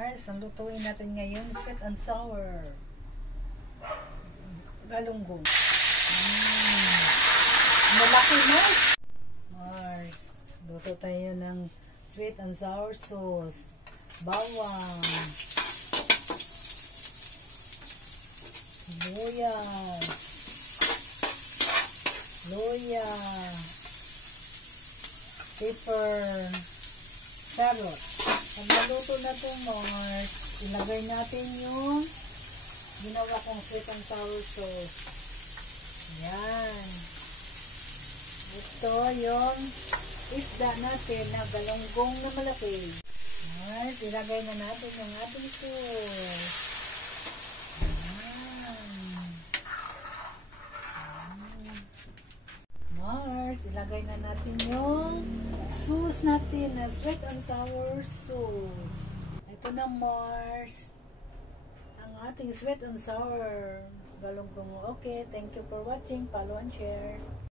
Mars, ang lutuin natin ngayon, sweet and sour. Galunggong. Malaki, Mars. Mars, luto tayo ng sweet and sour sauce. Bawang. Sibuyas. Luya. Pepper. Carrot. Pag naluto na ito, Mars, ilagay natin yung ginawa kong sweet and sour sauce. Ayan. Ito yung isda natin na galunggong na malaki. Mars, ilagay na natin yung ating sauce. Mars, ilagay na natin yung sauce natin na sweet and sour sauce. Ito na, Mars, ang ating sweet and sour galunggong. Okay, thank you for watching. Follow and share.